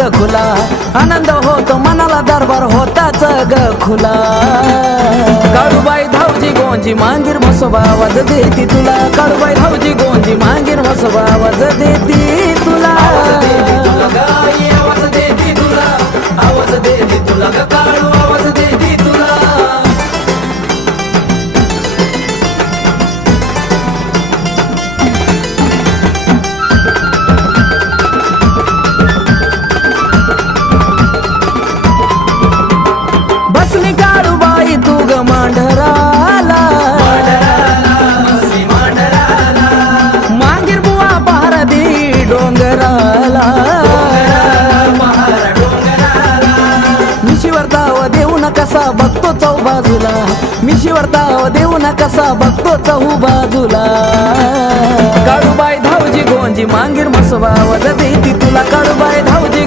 ग खुला, आनंद होतो मनाला दरबार होताच ग खुला. काळूबाई धावजी गोंजी मांगीर म्हसोबा आवाज देती तुला, काळूबाई धावजी गोंजी मांगीर म्हसोबा आवाज देती तुला. आवाज देती तुला ग आई, आवाज देती तुला, आवाज देती तुला ग काळू, आवाज देती तुला. बसली काळूबाई तू ग मांढराला, मांगीर बुवा पहार दे डोंगराला. मिशीवर दाव देऊ न कसा बघतो चौ बाजूला, मिशीवर दाव देऊ न कसा बघतो चौ बाजूला. काळूबाई धावजी गोंजी मांगीर म्हसोबा आवाज देती तुला, काळूबाई धावजी